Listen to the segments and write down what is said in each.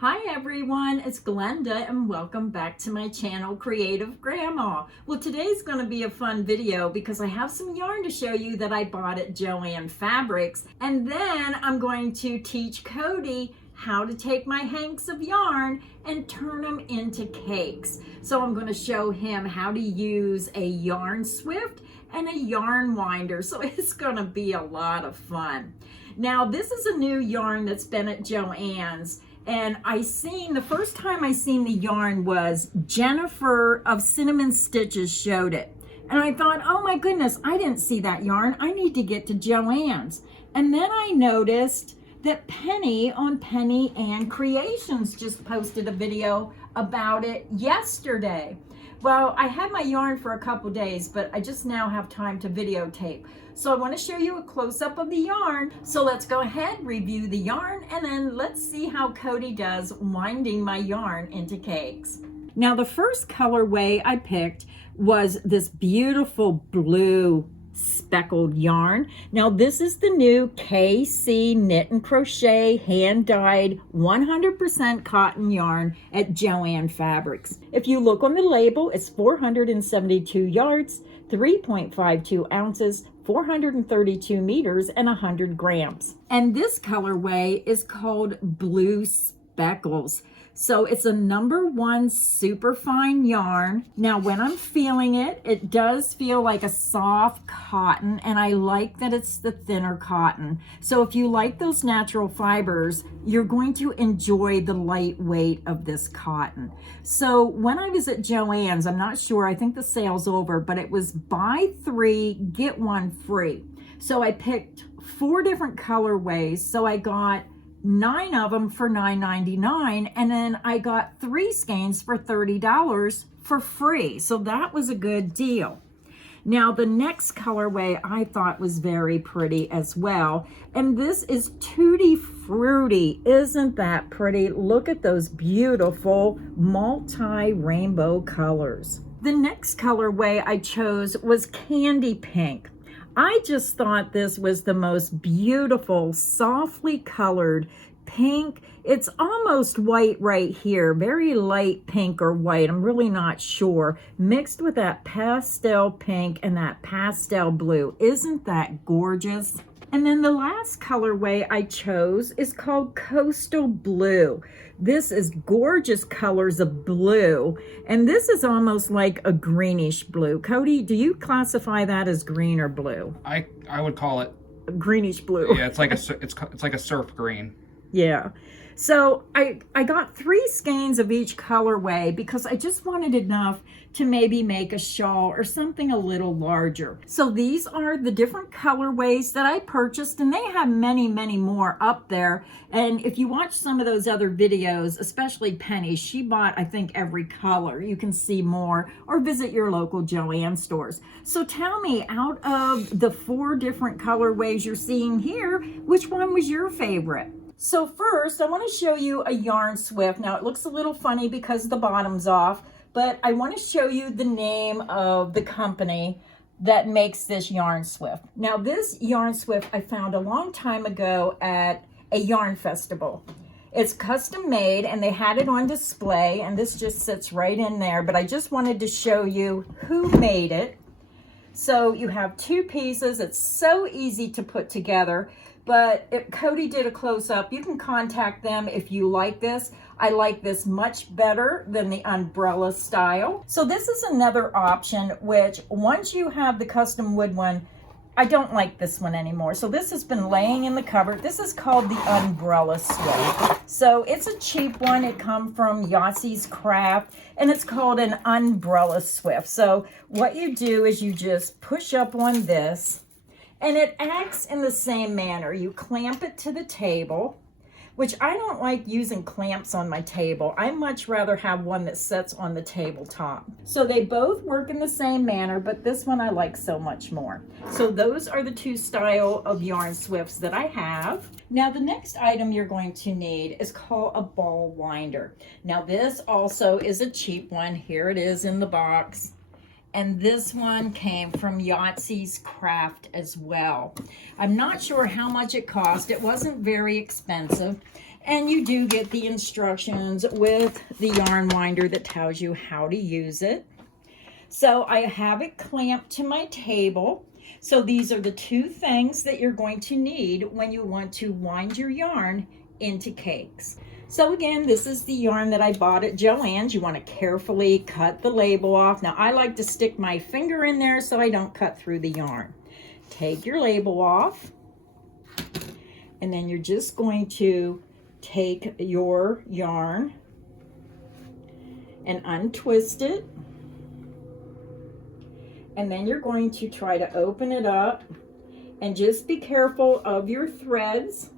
Hi everyone, it's Glenda and welcome back to my channel, Creative Grandma. Well, today's going to be a fun video because I have some yarn to show you that I bought at Joann Fabrics. And then I'm going to teach Cody how to take my hanks of yarn and turn them into cakes. So I'm going to show him how to use a yarn swift and a yarn winder. So it's going to be a lot of fun. Now, this is a new yarn that's been at Joann's. And the first time I seen the yarn was Jennifer of Cinnamon Stitches showed it. And I thought, oh my goodness, I didn't see that yarn. I need to get to Joann's. And then I noticed that Penny on Penny and Creations just posted a video about it yesterday. Well, I had my yarn for a couple days, but I just now have time to videotape. So I want to show you a close-up of the yarn. So let's go ahead, review the yarn, and then let's see how Cody does winding my yarn into cakes. Now, the first colorway I picked was this beautiful blue speckled yarn. Now, this is the new KC Knit and Crochet hand-dyed 100% cotton yarn at Joann Fabrics. If you look on the label, it's 472 yards, 3.52 ounces, 432 meters, and 100 grams. And this colorway is called Blue Speckles. So it's a #1 super fine yarn. Now, when I'm feeling it, it does feel like a soft cotton, and I like that it's the thinner cotton. So if you like those natural fibers, you're going to enjoy the light weight of this cotton. So when I was at Joann's, I'm not sure, I think the sale's over, but it was buy 3, get 1 free. So I picked 4 different colorways. So I got 9 of them for $9.99, and then I got 3 skeins for $30 for free. So that was a good deal. Now, the next colorway I thought was very pretty as well, and this is Tutti Frutti. Isn't that pretty? Look at those beautiful multi-rainbow colors. The next colorway I chose was Candy Pink. I just thought this was the most beautiful, softly colored pink. It's almost white right here, very light pink or white. I'm really not sure. Mixed with that pastel pink and that pastel blue. Isn't that gorgeous? And then the last colorway I chose is called Coastal Blue. This is gorgeous colors of blue, and this is almost like a greenish blue. Cody, do you classify that as green or blue? I would call it greenish blue. Yeah, it's like a surf green. Yeah. So I got 3 skeins of each colorway because I just wanted enough to maybe make a shawl or something a little larger. So these are the different colorways that I purchased, and they have many, many more up there. And if you watch some of those other videos, especially Penny, she bought, I think, every color. You can see more or visit your local Joann stores. So tell me, out of the 4 different colorways you're seeing here, which one was your favorite? So first, I want to show you a yarn swift. Now, it looks a little funny because the bottom's off, but I want to show you the name of the company that makes this yarn swift. Now, this yarn swift I found a long time ago at a yarn festival. It's custom made, and they had it on display, and this just sits right in there, but I just wanted to show you who made it. So you have 2 pieces. It's so easy to put together. But if Cody did a close-up, you can contact them if you like this. I like this much better than the umbrella style. So this is another option, which once you have the custom wood one, I don't like this one anymore. So this has been laying in the cupboard. This is called the umbrella swift. So it's a cheap one. It comes from Yahtzee's Craft, and it's called an umbrella swift. So what you do is you just push up on this, and it acts in the same manner. You clamp it to the table, which I don't like using clamps on my table. I much rather have one that sits on the tabletop. So they both work in the same manner, but this one I like so much more. So those are the 2 style of yarn swifts that I have. Now, the next item you're going to need is called a ball winder. Now, this also is a cheap one. Here it is in the box. And this one came from Yahtzee's Craft as well. I'm not sure how much it cost. It wasn't very expensive. And you do get the instructions with the yarn winder that tells you how to use it. So I have it clamped to my table. So these are the two things that you're going to need when you want to wind your yarn into cakes. So again, this is the yarn that I bought at Joann's. You want to carefully cut the label off. Now I like to stick my finger in there so I don't cut through the yarn. Take your label off, and then you're just going to take your yarn and untwist it. And then you're going to try to open it up, and just be careful of your threads.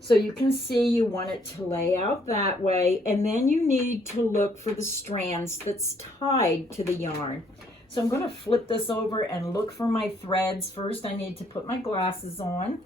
So you can see you want it to lay out that way, and then you need to look for the strands that's tied to the yarn. So I'm going to flip this over and look for my threads. First I need to put my glasses on.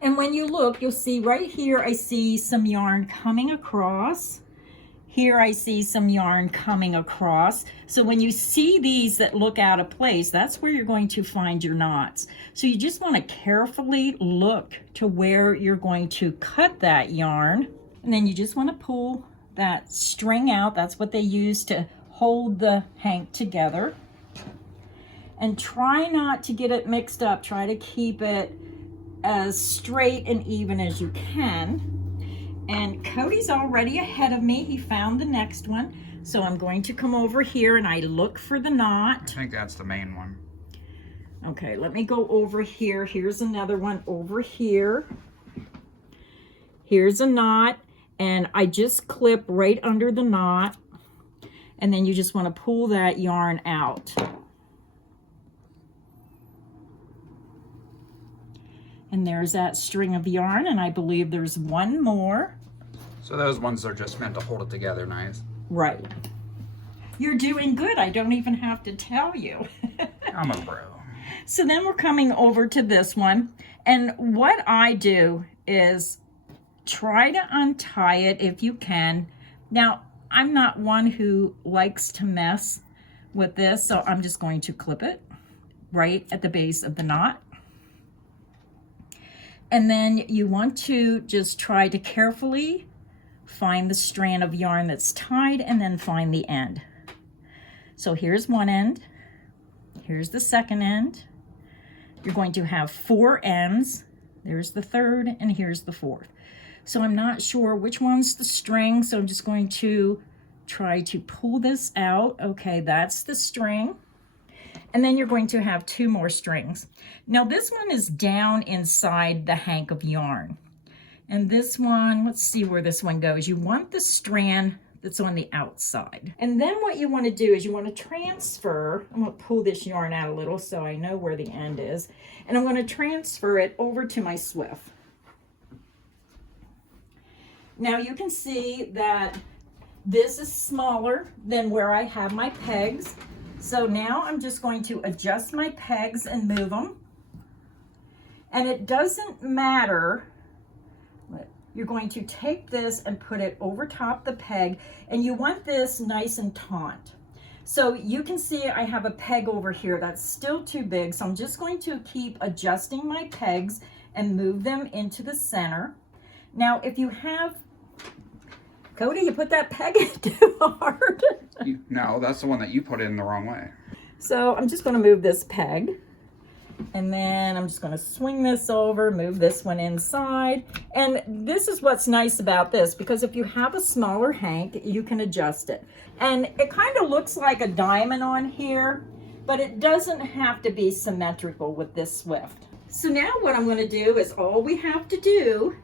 And when you look, you'll see right here I see some yarn coming across. Here I see some yarn coming across. So when you see these that look out of place, that's where you're going to find your knots. So you just want to carefully look to where you're going to cut that yarn. And then you just want to pull that string out. That's what they use to hold the hank together. And try not to get it mixed up. Try to keep it as straight and even as you can. And Cody's already ahead of me. He found the next one. So I'm going to come over here and I look for the knot. I think that's the main one. Okay, let me go over here. Here's another one over here. Here's a knot, and I just clip right under the knot. And then you just want to pull that yarn out. And there's that string of yarn, and I believe there's one more. So those ones are just meant to hold it together nice. Right. You're doing good. I don't even have to tell you. I'm a pro. So then we're coming over to this one. And what I do is try to untie it if you can. Now, I'm not one who likes to mess with this, so I'm just going to clip it right at the base of the knot. And then you want to just try to carefully find the strand of yarn that's tied and then find the end. So here's one end, here's the second end. You're going to have 4 ends. There's the third and here's the fourth. So I'm not sure which one's the string, so I'm just going to try to pull this out. Okay, that's the string. And then you're going to have 2 more strings. Now this one is down inside the hank of yarn. And this one, let's see where this one goes. You want the strand that's on the outside. And then what you want to do is you want to transfer, I'm going to pull this yarn out a little so I know where the end is. And I'm going to transfer it over to my swift. Now you can see that this is smaller than where I have my pegs. So now I'm just going to adjust my pegs and move them. And it doesn't matter. You're going to take this and put it over top the peg, and you want this nice and taut. So you can see I have a peg over here that's still too big, so I'm just going to keep adjusting my pegs and move them into the center. Now if you have, Cody, you put that peg in too hard. No, that's the one that you put in the wrong way. So I'm just going to move this peg, and then I'm just going to swing this over, move this one inside. And this is what's nice about this, because if you have a smaller hank, you can adjust it. And it kind of looks like a diamond on here, but it doesn't have to be symmetrical with this swift. So now what I'm going to do is all we have to do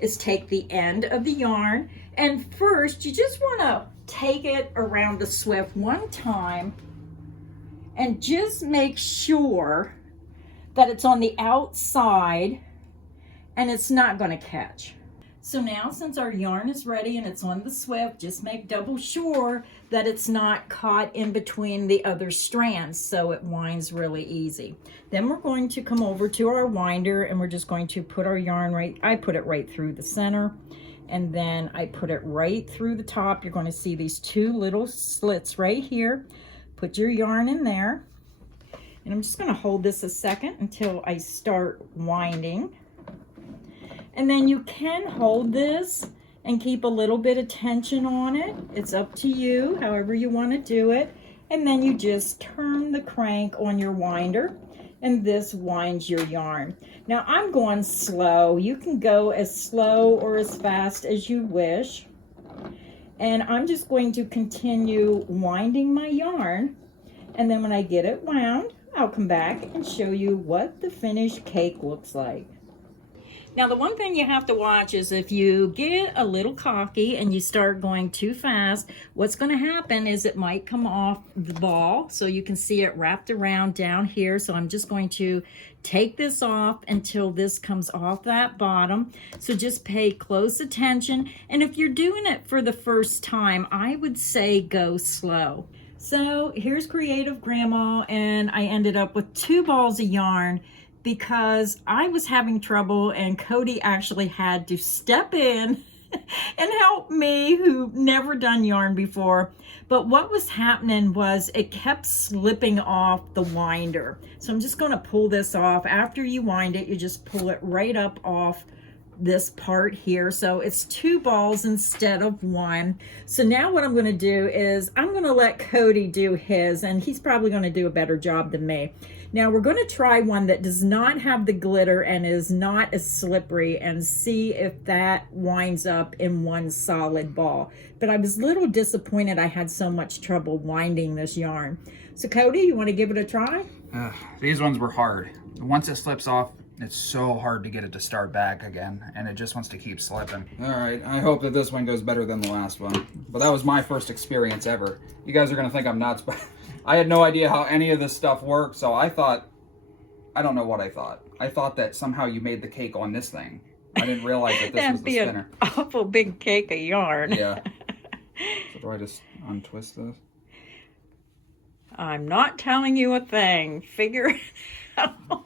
is take the end of the yarn, and first you just want to take it around the swift one time and just make sure that it's on the outside and it's not going to catch. So now since our yarn is ready and it's on the swift, just make double sure that it's not caught in between the other strands so it winds really easy. Then we're going to come over to our winder and we're just going to put our yarn right, I put it right through the center, and then I put it right through the top. You're going to see these 2 little slits right here. Put your yarn in there. And I'm just going to hold this a second until I start winding. And then you can hold this and keep a little bit of tension on it. It's up to you, however you want to do it. And then you just turn the crank on your winder, and this winds your yarn. Now I'm going slow. You can go as slow or as fast as you wish. And I'm just going to continue winding my yarn. And then when I get it wound, I'll come back and show you what the finished cake looks like. Now the one thing you have to watch is if you get a little cocky and you start going too fast, what's going to happen is it might come off the ball. So you can see it wrapped around down here. So I'm just going to take this off until this comes off that bottom. So just pay close attention. And if you're doing it for the first time, I would say go slow. So here's Creative Grandma, and I ended up with 2 balls of yarn because I was having trouble, and Cody actually had to step in and help me, who never done yarn before. But what was happening was it kept slipping off the winder. So I'm just going to pull this off. After you wind it, you just pull it right up off this part here. So it's 2 balls instead of 1. So now what I'm going to do is I'm going to let Cody do his, and he's probably going to do a better job than me. Now we're going to try one that does not have the glitter and is not as slippery, and see if that winds up in one solid ball. But I was a little disappointed I had so much trouble winding this yarn. So Cody, you want to give it a try? These ones were hard. Once it slips off, it's so hard to get it to start back again, and it just wants to keep slipping. All right, I hope that this one goes better than the last one. But that was my first experience ever. You guys are gonna think I'm nuts, but I had no idea how any of this stuff worked, so I thought, I don't know what I thought. I thought that somehow you made the cake on this thing. I didn't realize that this was the spinner. That'd be an awful big cake of yarn. Yeah. So do I just untwist this? I'm not telling you a thing. Figure it out.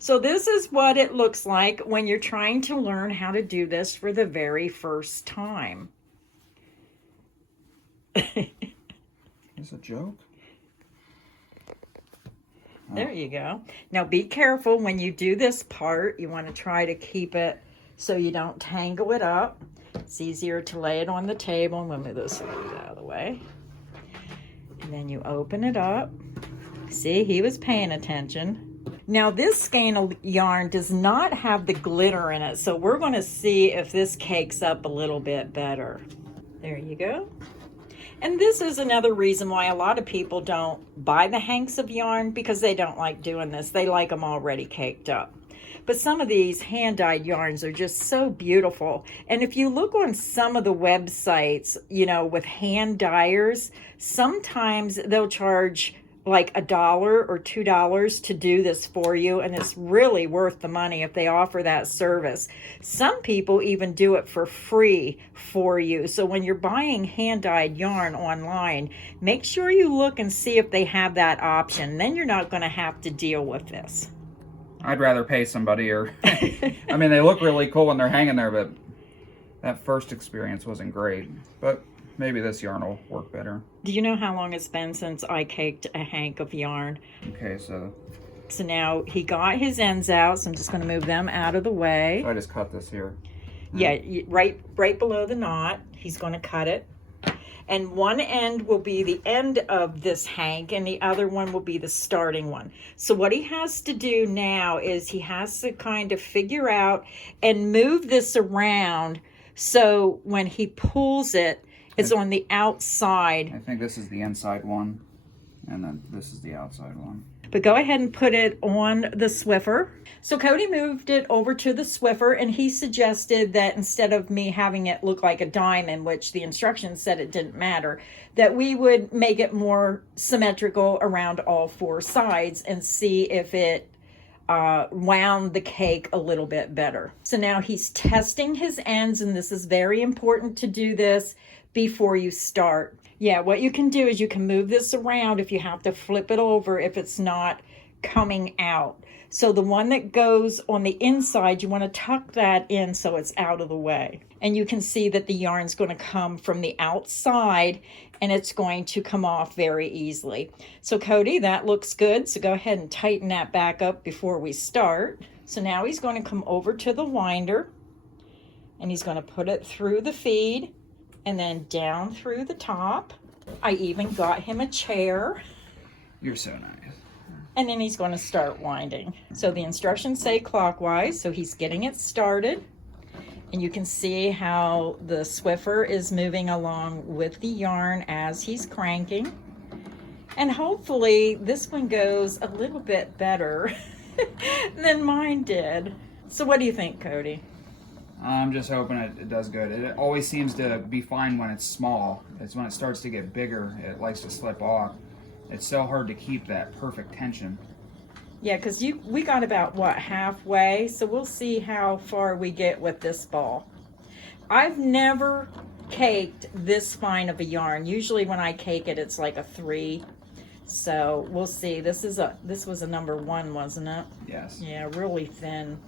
So this is what it looks like when you're trying to learn how to do this for the very first time. Is this a joke? There you go. Now be careful when you do this part. You want to try to keep it so you don't tangle it up. It's easier to lay it on the table. I'm going to move this out of the way. And then you open it up. See, he was paying attention. Now this skein of yarn does not have the glitter in it, so we're going to see if this cakes up a little bit better. There you go. And this is another reason why a lot of people don't buy the hanks of yarn, because they don't like doing this. They like them already caked up. But some of these hand-dyed yarns are just so beautiful. And if you look on some of the websites, you know, with hand dyers, sometimes they'll charge like $1 or $2 to do this for you, and it's really worth the money if they offer that service. Some people even do it for free for you. So when you're buying hand-dyed yarn online, make sure you look and see if they have that option. Then you're not going to have to deal with this. I'd rather pay somebody, or I mean, they look really cool when they're hanging there, but that first experience wasn't great. But maybe this yarn will work better. Do you know how long it's been since I caked a hank of yarn? Okay, so now he got his ends out, so I'm just going to move them out of the way. I just cut this here. Yeah, right below the knot. He's going to cut it. And one end will be the end of this hank, and the other one will be the starting one. So what he has to do now is he has to kind of figure out and move this around so when he pulls it, it's on the outside. I think this is the inside one, and then this is the outside one. But go ahead and put it on the Swiffer. So Cody moved it over to the Swiffer, and he suggested that instead of me having it look like a diamond, which the instructions said it didn't matter, that we would make it more symmetrical around all 4 sides and see if it wound the cake a little bit better. So now he's testing his ends, and this is very important to do this before you start. Yeah, what you can do is you can move this around if you have to flip it over if it's not coming out. So the one that goes on the inside, you want to tuck that in so it's out of the way. And you can see that the yarn's going to come from the outside, and it's going to come off very easily. So Cody, that looks good. So go ahead and tighten that back up before we start. So now he's going to come over to the winder and he's going to put it through the feed and then down through the top. I even got him a chair. You're so nice. And then he's going to start winding. So the instructions say clockwise, so he's getting it started. And you can see how the Swiffer is moving along with the yarn as he's cranking. And hopefully this one goes a little bit better than mine did. So what do you think, Cody? I'm just hoping it does good. It always seems to be fine when it's small. It's when it starts to get bigger, it likes to slip off. It's so hard to keep that perfect tension. Yeah, because we got about, what, halfway? So we'll see how far we get with this ball. I've never caked this fine of a yarn. Usually when I cake it, it's like a 3. So we'll see. This was a number 1, wasn't it? Yes. Yeah, really thin.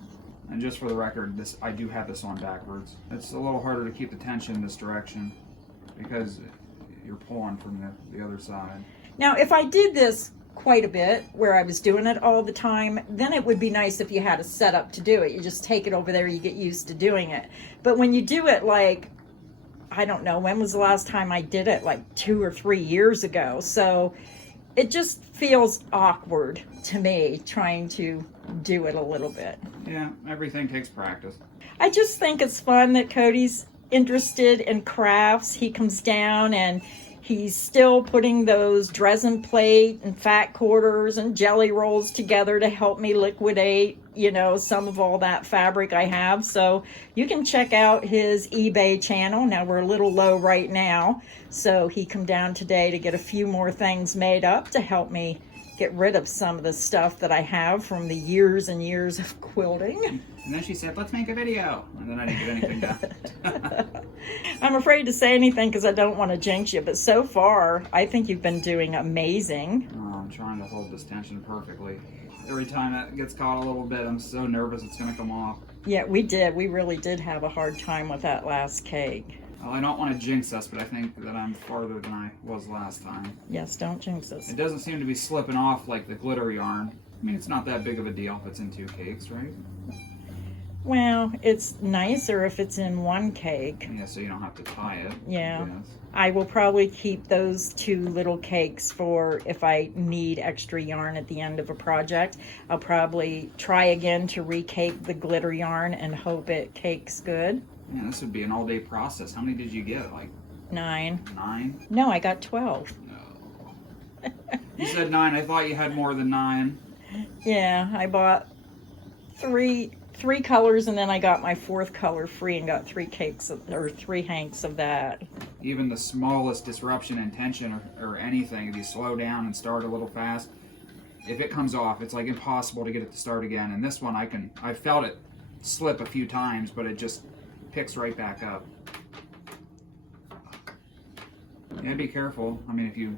And just for the record, I do have this on backwards. It's a little harder to keep the tension in this direction because you're pulling from the other side. Now, if I did this quite a bit, where I was doing it all the time, then it would be nice if you had a setup to do it. You just take it over there, you get used to doing it. But when you do it, like, I don't know, when was the last time I did it? Like 2 or 3 years ago. So it just feels awkward to me trying to do it a little bit. Yeah, everything takes practice. I just think it's fun that Cody's interested in crafts. He comes down and he's still putting those Dresden plate and fat quarters and jelly rolls together to help me liquidate, you know, some of all that fabric I have. So you can check out his eBay channel. Now we're a little low right now. So he come down today to get a few more things made up to help me get rid of some of the stuff that I have from the years and years of quilting. And then she said, let's make a video. And then I didn't get anything done. I'm afraid to say anything because I don't want to jinx you, but so far, I think you've been doing amazing. Oh, I'm trying to hold this tension perfectly. Every time it gets caught a little bit, I'm so nervous it's going to come off. Yeah, we did. We really did have a hard time with that last cake. Well, I don't want to jinx us, but I think that I'm farther than I was last time. Yes, don't jinx us. It doesn't seem to be slipping off like the glitter yarn. I mean, it's not that big of a deal if it's in 2 cakes, right? Well, it's nicer if it's in 1 cake. Yeah, so you don't have to tie it. Yeah. Yes. I will probably keep those 2 little cakes for if I need extra yarn at the end of a project. I'll probably try again to recake the glitter yarn and hope it cakes good. Yeah, this would be an all-day process. How many did you get? Like 9. 9? No, I got 12. No. You said 9. I thought you had more than 9. Yeah, I bought 3 colors, and then I got my 4th color free and got 3 cakes or 3 hanks of that. Even the smallest disruption in tension or anything, if you slow down and start a little fast, if it comes off, it's like impossible to get it to start again. And this one, I felt it slip a few times, but it just picks right back up. Yeah, be careful. I mean, if you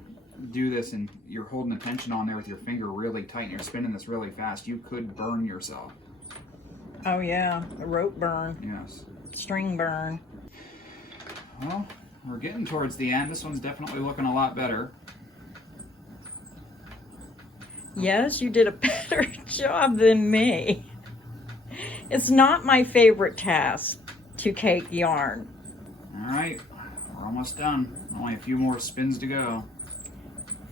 do this and you're holding the tension on there with your finger really tight and you're spinning this really fast, you could burn yourself. Oh yeah, a rope burn. Yes. String burn. Well, we're getting towards the end. This one's definitely looking a lot better. Yes, you did a better job than me. It's not my favorite task to cake yarn. All right, we're almost done. Only a few more spins to go.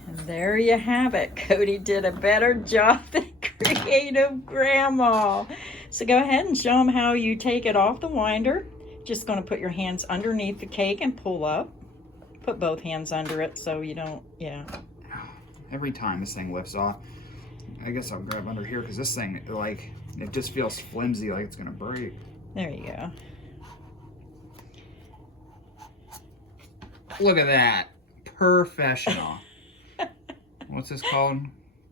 And there you have it. Cody did a better job than Creative Grandma. So go ahead and show them how you take it off the winder. Just going to put your hands underneath the cake and pull up. Put both hands under it so you don't, yeah. Every time this thing lifts off, I guess I'll grab under here because this thing, like, it just feels flimsy, like it's going to break. There you go. Look at that. Professional. What's this called?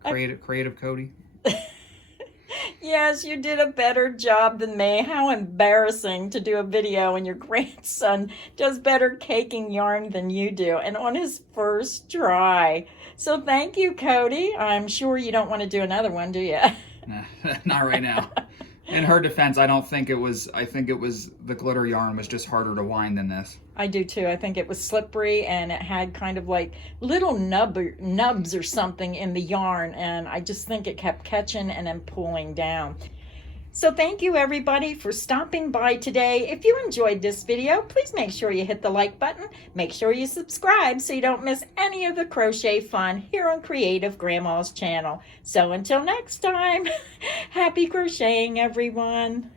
Creative Cody? Yes, you did a better job than me. How embarrassing to do a video and your grandson does better caking yarn than you do, and on his first try. So thank you, Cody. I'm sure you don't want to do another one, do you? Nah, not right now. In her defense, I think it was the glitter yarn was just harder to wind than this. I do too. I think it was slippery and it had kind of like little nubs or something in the yarn, and I just think it kept catching and then pulling down. So thank you everybody for stopping by today. If you enjoyed this video, please make sure you hit the like button. Make sure you subscribe so you don't miss any of the crochet fun here on Creative Grandma's channel. So until next time, happy crocheting everyone.